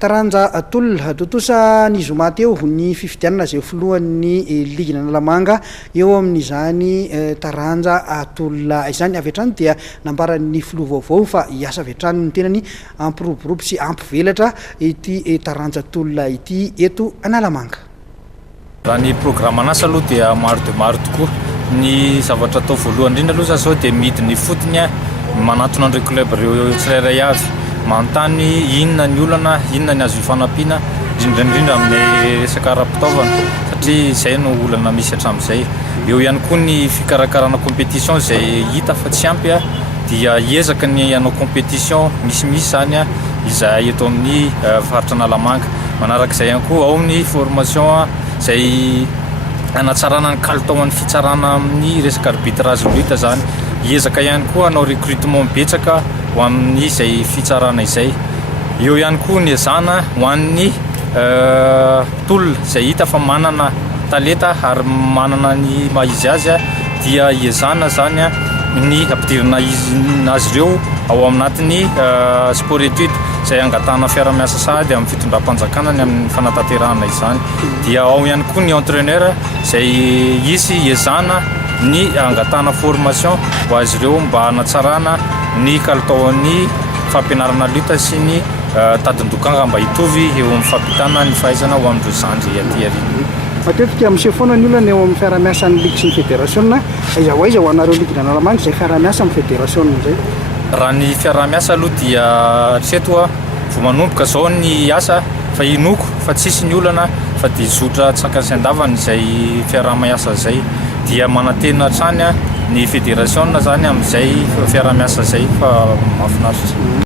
taranja atolona totosa ny zoma teo ny fifidianana zay filohan'ny ligina Analamanga eo amin'izany taranja atolona izany avy hatrany dia nambaran'ny filoha vaovao fa hiasa avy hatrany ny tenany ampiroborobo sy ampivelatra ity taranja atolona ity eto Analamanga. Raha ny programan'asa aloha dia maro dia maro tokoa. Ny zavatra atao voalohany indrindra aloha zao dia midiny fotony manatona andreo club ireo tsirairay avy, manontany inona ny olana, inona ny azo hifanampiana indrindra amin'ny resaka ara-pitaovana satria izay no olana misy hatramin'izay. Eo ihany koa ny fikarakarana compétition izay hita fa tsy ampy dia hiezaka ny hanao compétition misimisy zany izay eto amin'ny faritra Analamanga. Manarak'izay ihany koa ao ny formation izay anatsarana ny kalitaon'ny fitsarana amin'ny resaka arbitrage lutte zany. Hiezaka ihany koa hanao recrutement betsaka ho amin'ny izay fitsarana izay. Eo ihany koa ny ezana ho an'ny tolona izay hita fa manana talenta ary manana ny maha-izy azy dia hiezana zany ny ampidirana azy ireo ao aminatiny sport étude izay angatahana fiara-miasa sahady amin'ny fitondram-panjakana ny amin'ny fanatanterahana izany. Dia ao ihany koa ny entraîneur izay izy hiezana ny angatahana formation ho azy ireo mba hanatsarana ny kalitaon'ny fampianarana lutte sy ny tadin-dokanga mba hitovy eo amin'ny fampitana ny fahaizana ho amin'ireo zandry aty arina. Matetika miseho foana ny olona eo amin'ny fiara-miasa ny ligue sy ny fédération aiza ho aiza ho anareo ligue Analamanga izay fiara-miasa amin'ny fédération izay. Raha ny fiara-miasa aloha dia hatreto vao manomboka zao ny asa fa inoko fa tsisy ny olana fa dia zotra tsaka sy andavana izay fiara-miasa izay dia manantena hatrany ny fédération zany amin'izay fiara-miasa izay fa mahafinaritra.